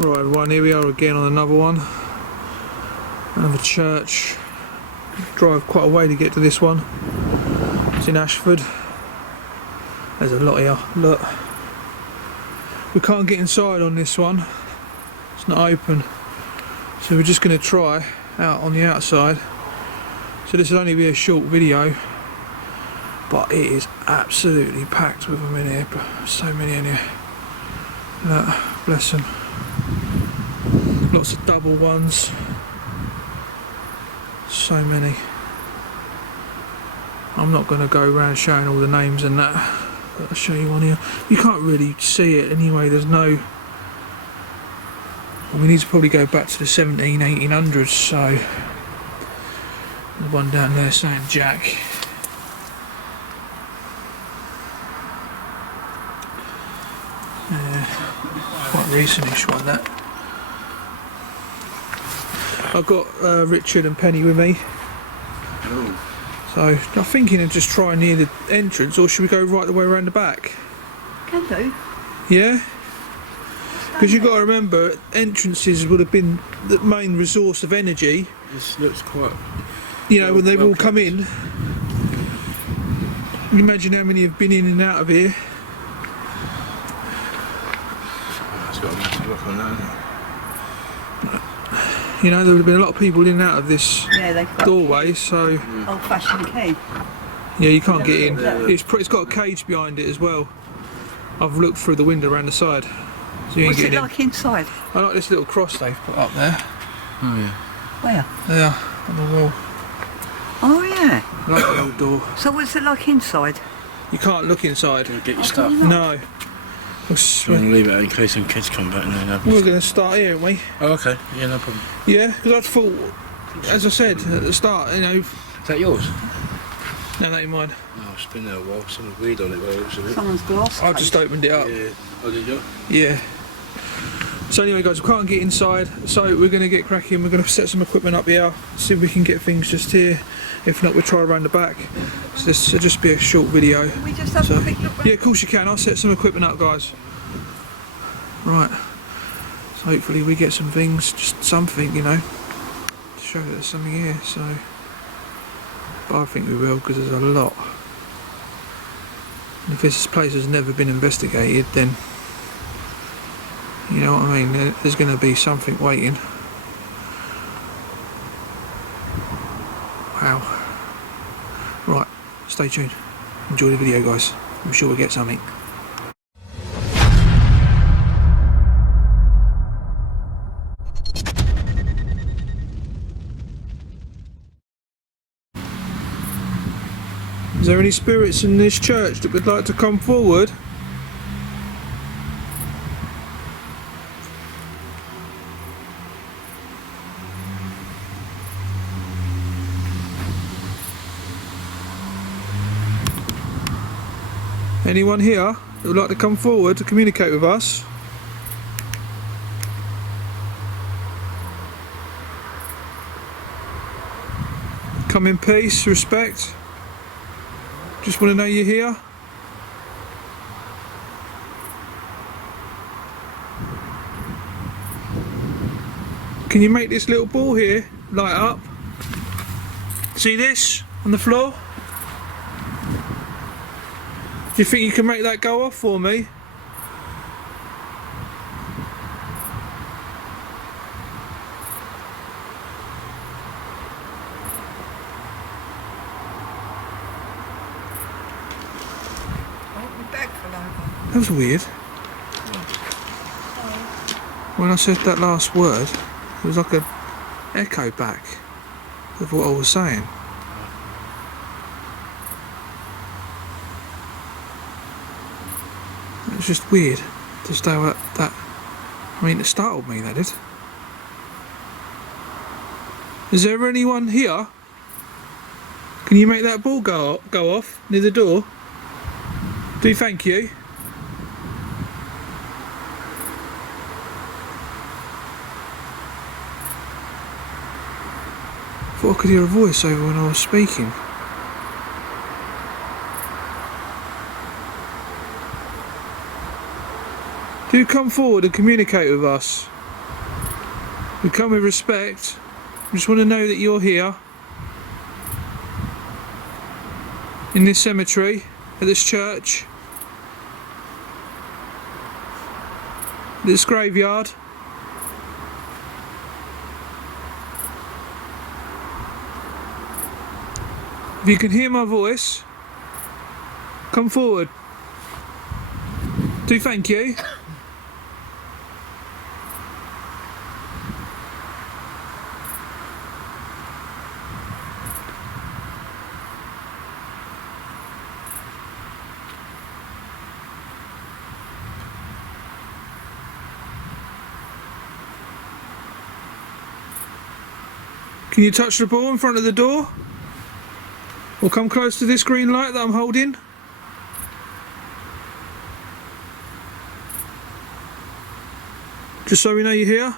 Right, one, here we are again on another one. Another church. Drive quite a way to get to this one. It's in Ashford. There's a lot here, look. We can't get inside on this one. It's not open. So we're just going to try out on the outside. So this will only be a short video. But it is absolutely packed with them in here. So many in here. Look, bless them. Lots of double ones. So many. I'm not going to go around showing all the names and that, but I'll show you one here. You can't really see it anyway, there's no... We need to probably go back to the 1800s, so... There's one down there saying Jack. Quite recentish one, that. I've got Richard and Penny with me. Oh. So I'm thinking of just trying near the entrance, or should we go right the way around the back? Can do. Yeah? Because you've got to remember, entrances would have been the main resource of energy. This looks quite... You know, when they've all come in. Can you imagine how many have been in and out of here? It's got a massive look on that, hasn't it? You know, there would have been a lot of people in and out of this doorway, so... Old-fashioned key. Yeah, you can't get in. It's got a cage behind it as well. I've looked through the window around the side. So you ain't What's it getting like in. inside? I like this little cross they've put up there. Oh yeah. Where? There, on the wall. Oh yeah. I like the old door. So what's it like inside? You can't look inside. Can we get your stuff? No. I'm going to leave it in case some kids come back and then have... We're going to start here, aren't we? Oh, okay. Yeah, no problem. Yeah, because I thought, as I said at the start, you know... Is that yours? No, that ain't mine. Oh, it's been there a while. Someone's weed on it by the looks of it. Someone's glass I just opened it up. Yeah. Oh, did you? Yeah. So anyway guys, we can't get inside, so we're going to get cracking. We're going to set some equipment up here, see if we can get things just here. If not, we'll try around the back. So this will just be a short video. Can we just have a quick look? Yeah, of course you can. I'll set some equipment up, guys. Right. So hopefully we get some things, just something, you know, to show that there's something here. So, but I think we will, because there's a lot. And if this place has never been investigated, then you know what I mean. There's going to be something waiting. Wow. Right. Stay tuned. Enjoy the video, guys. I'm sure we'll get something. Is there any spirits in this church that would like to come forward? Anyone here that would like to come forward to communicate with us? Come in peace, respect. Just want to know you're here. Can you make this little ball here light up? See this on the floor? Do you think you can make that go off for me? That was weird. When I said that last word, it was like an echo back of what I was saying. It was just weird to stay at that. I mean, it startled me, that did. Is there anyone here? Can you make that ball go off near the door? Do thank you. I thought I could hear a voice over when I was speaking. Do come forward and communicate with us. We come with respect. We just want to know that you're here in this cemetery, at this church, this graveyard. If you can hear my voice, come forward. Do thank you. Can you touch the ball in front of the door? Or come close to this green light that I'm holding? Just so we know you're here.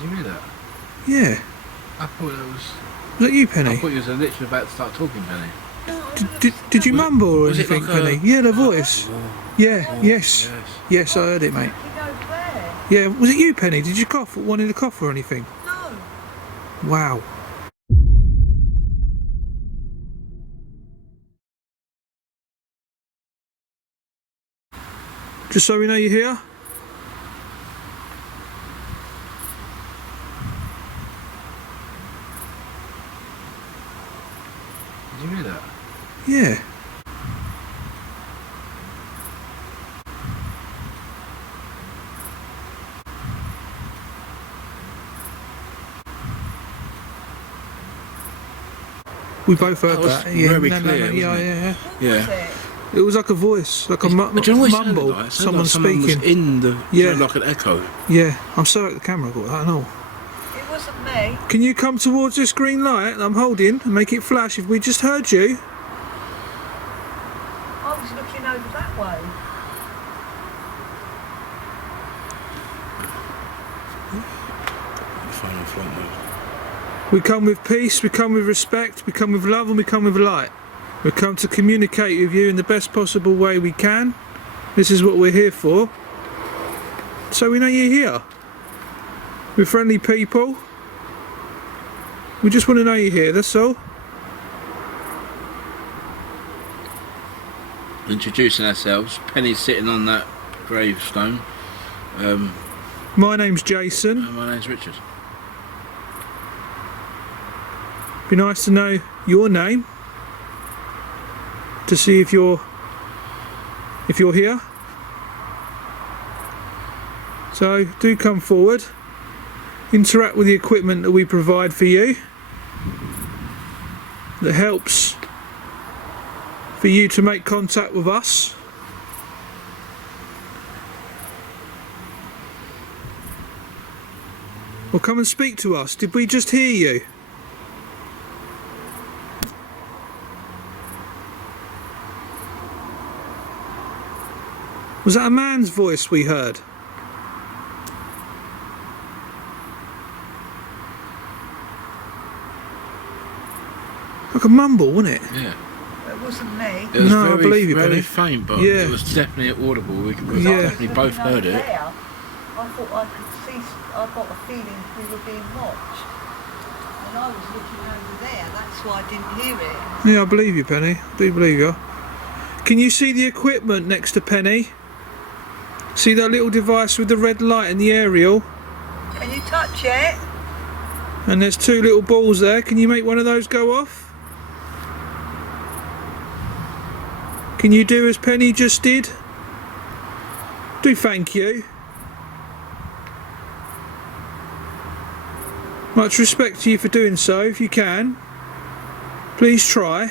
Did you hear that? Yeah. I thought it was... Was that you, Penny? I thought you was literally about to start talking, Penny. Did you mumble or was it anything, like a- Penny? Yeah, the voice. Yeah, yes. Yes, I heard it, mate. Yeah, was it you, Penny? Did you cough? Wanted to cough or anything? No. Wow. Just so we know you're here. Did you hear that? Yeah. We both heard That was that. Yeah, very no, clear, no, yeah, wasn't yeah, Yeah. It? It was like a voice, like a Do you know what it sounded mumble. like? It sounded Someone like someone speaking. was in the... Yeah. Like an echo. Yeah, I'm sorry the camera got that and all. It wasn't me. Can you come towards this green light that I'm holding and make it flash if we just heard you? I was looking over that way. Phone on flight mode. We come with peace, we come with respect, we come with love, and we come with light. We come to communicate with you in the best possible way we can. This is what we're here for. So we know you're here. We're friendly people. We just want to know you're here, that's all. Introducing ourselves. Penny's sitting on that gravestone. My name's Jason. And my name's Richard. Be nice to know your name, to see if you're here. So do come forward, interact with the equipment that we provide for you that helps for you to make contact with us. Or come and speak to us. Did we just hear you? Was that a man's voice we heard? Like a mumble, wasn't it? Yeah. It wasn't me. It was No, I very, believe you, very Penny. faint, but Yeah. it was definitely audible. We Yeah. definitely both heard it. There, I thought I could see. I got a feeling we were being watched, and I was looking over there. That's why I didn't hear it. Yeah, I believe you, Penny. I do believe you. Can you see the equipment next to Penny? See that little device with the red light and the aerial? Can you touch it? And there's two little balls there. Can you make one of those go off? Can you do as Penny just did? Do thank you. Much respect to you for doing so, if you can. Please try.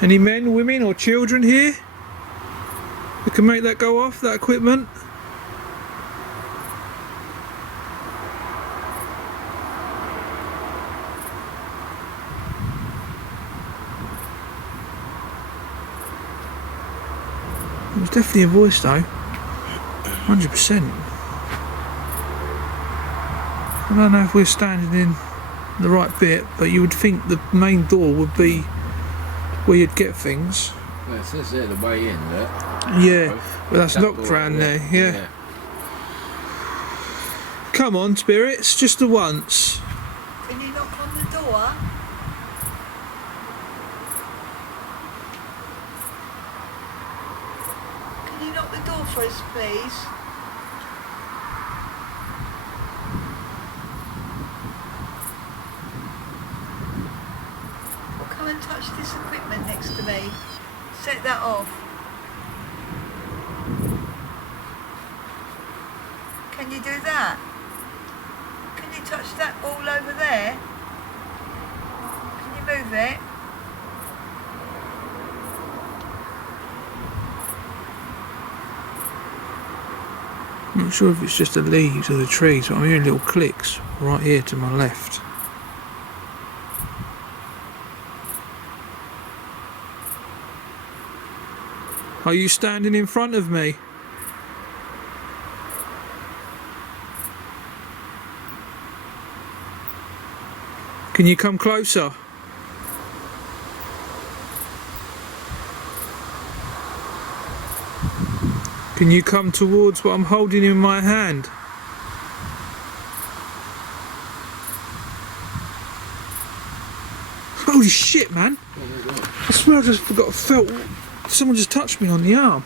Any men, women or children here that can make that go off, that equipment? It was definitely a voice though. 100%. I don't know if we're standing in the right bit, but you would think the main door would be where you'd get things. Well, it says there the way in, look. Yeah, but that's That locked door round there. there, yeah. Come on, spirits, just the once. Can you knock on the door? Can you knock the door for us, please? Well, come and touch this equipment next to me. Set that off. Can you do that? Can you touch that ball over there? Can you move it? I'm not sure if it's just the leaves or the trees, but I'm hearing little clicks right here to my left. Are you standing in front of me? Can you come closer? Can you come towards what I'm holding in my hand? Holy shit, man! I swear I just felt someone just touched me on the arm.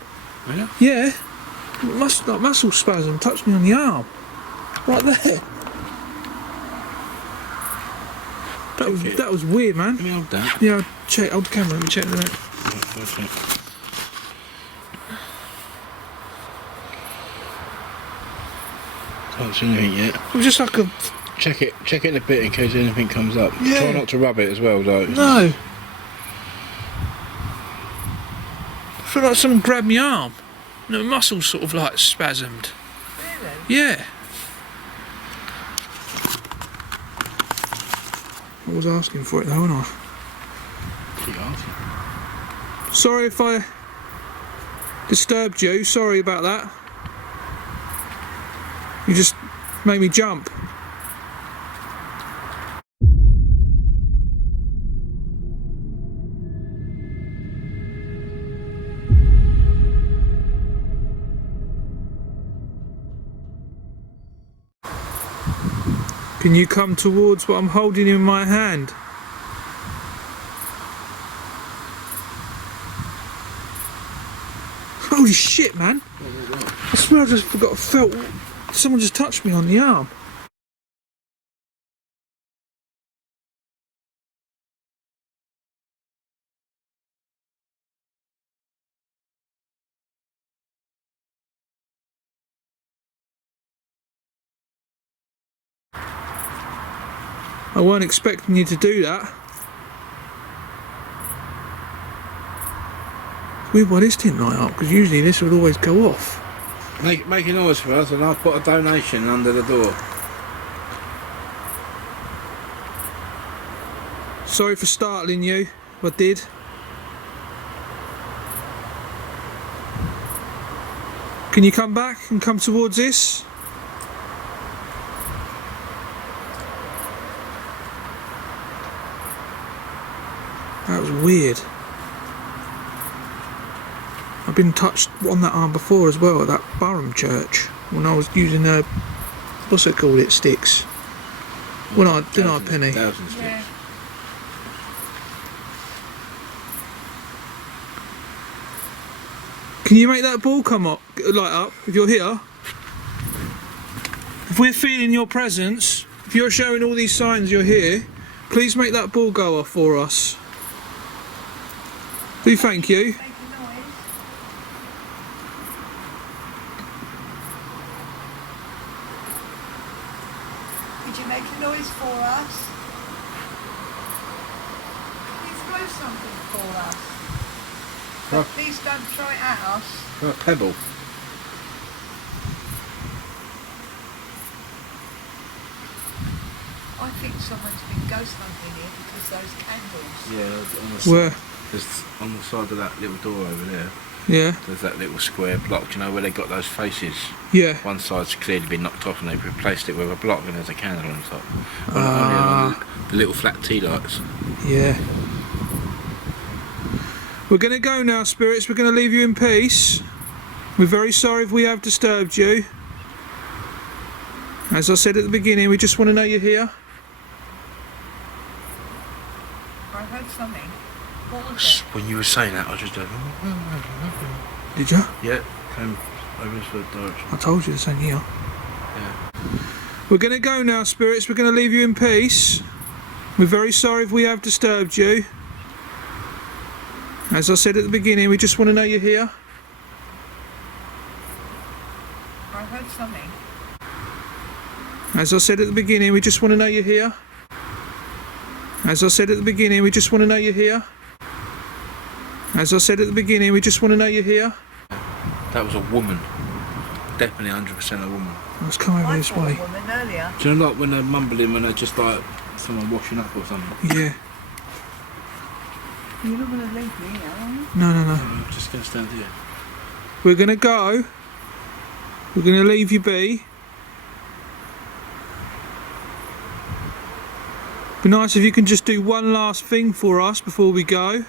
Really? Yeah, like muscle spasm touched me on the arm, right there. That was weird, man. Let me hold that. Yeah, hold the camera. Let me check that. Can't see anything yet. It was just like a Check it in a bit in case anything comes up. Yeah. Try not to rub it as well, though. no. I feel like someone grabbed my arm. And the muscles sort of like spasmed. Really? Yeah. I was asking for it though, wasn't I? Keep asking. Sorry if I disturbed you. Sorry about that. You just made me jump. Can you come towards what I'm holding in my hand? Holy shit, man! I swear I just felt someone just touched me on the arm. I weren't expecting you to do that. Weird why this didn't light up, because usually this would always go off. Make a noise for us and I'll put a donation under the door. Sorry for startling you, I did. Can you come back and come towards this? That was weird. I've been touched on that arm before as well at that Burham church when I was using what's it called, sticks. When I didn't I, Penny? Thousand sticks. Yeah. Can you make that ball come up, light up, if you're here? If we're feeling your presence, if you're showing all these signs you're here, please make that ball go off for us. Do thank you. Make a noise. Could you make a noise for us? Can you throw something for us? But please don't throw it at us. A pebble. I think someone's been ghost hunting here because those candles. Yeah, on the Where? side. Just on the side of that little door over there. Yeah. There's that little square block, you know, where they got those faces. Yeah. One side's clearly been knocked off and they've replaced it with a block and there's a candle on top. Only on the little flat tea lights. Yeah. We're going to go now, spirits. We're going to leave you in peace. We're very sorry if we have disturbed you. As I said at the beginning, we just want to know you're here. I heard something. What was it? When you were saying that, I just did. Did you? Yeah, came over this direction. I told you this ain't here. Yeah. We're going to go now, spirits. We're going to leave you in peace. We're very sorry if we have disturbed you. As I said at the beginning, we just want to know you're here. I heard something. As I said at the beginning, we just want to know you're here. As I said at the beginning, we just want to know you're here. As I said at the beginning, we just want to know you're here. That was a woman. Definitely 100% a woman. Let's come over I this saw way. a woman earlier. Do you know, like when they're mumbling, when they're just like someone washing up or something? Yeah. You're not going to leave me here, are you? No, no, no. I'm just going to stand here. We're going to go. We're going to leave you be. Be nice if you can just do one last thing for us before we go.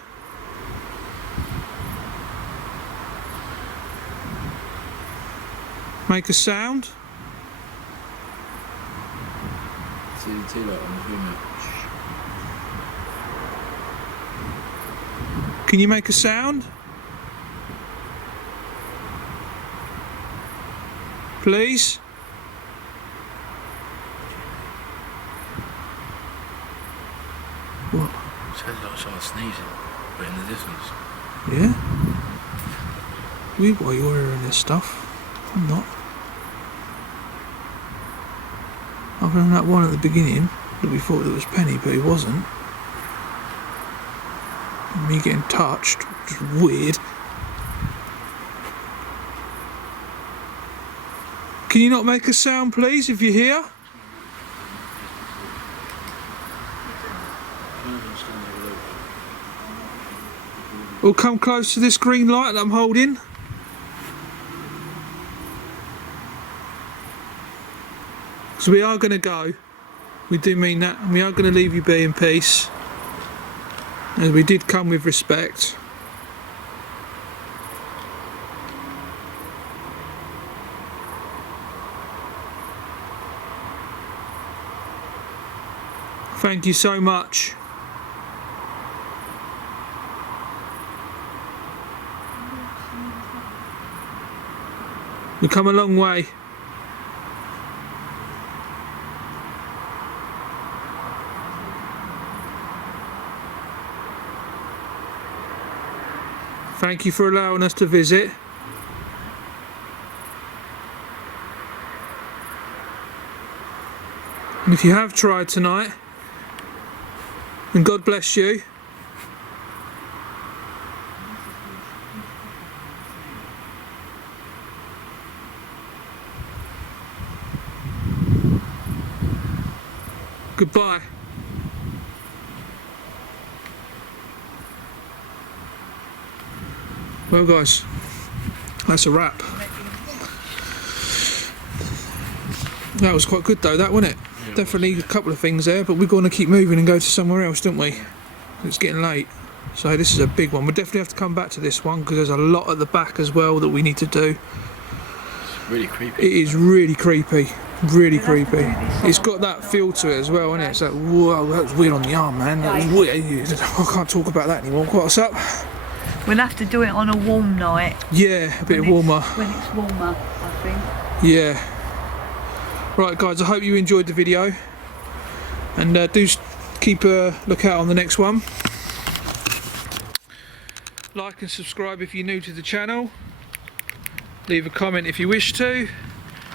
Make a sound. See the tea light on the room. Can you make a sound? Please? What? Sounds like someone sneezing, but in the distance. Yeah? Weird why you're hearing this stuff. I'm not. Other than that one at the beginning that we thought it was Penny, but it wasn't. And me getting touched, just weird. Can you not make a sound, please, if you're here? Or come close to this green light that I'm holding. Because we are going to go. We do mean that. And we are going to leave you be in peace. As we did come with respect. Thank you so much. We've come a long way. Thank you for allowing us to visit. And if you have tried tonight, then God bless you. Goodbye. Well guys, that's a wrap. That was quite good though, that wasn't it? Yeah, definitely a couple of things there, but we're going to keep moving and go to somewhere else, don't we? It's getting late. So this is a big one. We'll definitely have to come back to this one because there's a lot at the back as well that we need to do. It's really creepy. It is really creepy. Really creepy. It's got that feel to it as well, isn't it? It's like, whoa, that was weird on the arm, man. That was weird. I can't talk about that anymore. What's up? We'll have to do it on a warm night. Yeah, a bit warmer. When it's warmer, I think. Yeah. Right, guys, I hope you enjoyed the video. And do keep a lookout on the next one. Like and subscribe if you're new to the channel. Leave a comment if you wish to.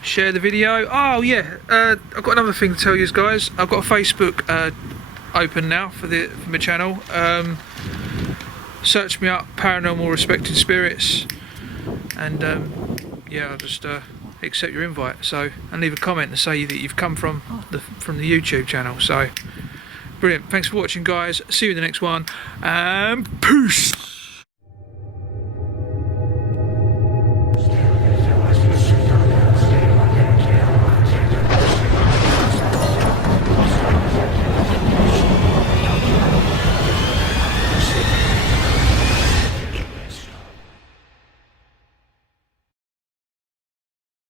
Share the video. Oh yeah, I've got another thing to tell you guys. I've got a Facebook open now for my channel. Search me up, Paranormal Respected Spirits, and yeah, I'll just accept your invite. So, and leave a comment to say that you've come from the YouTube channel. So, brilliant. Thanks for watching, guys. See you in the next one. And peace.